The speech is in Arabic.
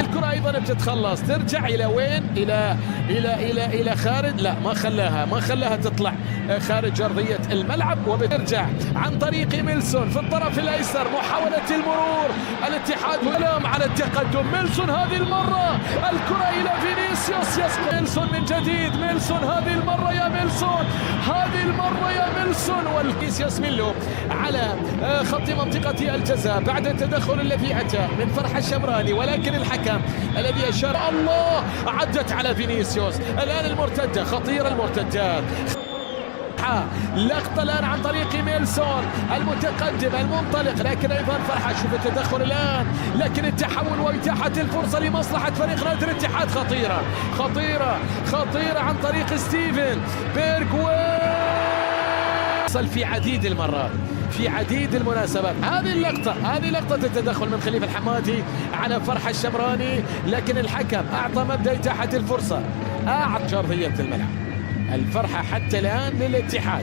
الكرة ايضا بتتخلص، ترجع الى وين؟ الى خارج، لا ما خلاها تطلع خارج ارضية الملعب، وبترجع عن طريق ميلسون في الطرف الايسر. محاولة المرور، الاتحاد هجم على التقدم. ميلسون هذه المرة الكرة الى فينيسيوس، يسقط ميلسون من جديد. ميلسون هذه المرة يا ميلسون، هذه المرة يا ميلسون، والفينيسيوس ميلو على خط منطقة الجزاء بعد التدخل الذي اتى من فرح الشمراني، ولكن الحكم الذي اشار الله عدت على فينيسيوس. الان المرتدة خطيرة، المرتدات لقطة الآن عن طريق ميلسون المتقدم المنطلق، لكن أيضا فرحة. شوف التدخل الآن، لكن التحول وإتاحة الفرصة لمصلحة فريق نادي الاتحاد خطيرة خطيرة خطيرة عن طريق ستيفن بيرغوين. وصل في عديد المرات في عديد المناسبات. هذه لقطة التدخل من خليفة الحمادي على فرحة الشمراني، لكن الحكم أعطى مبدأ إتاحة الفرصة، أعطى أرضية الملعب. الفرحة حتى الآن للاتحاد.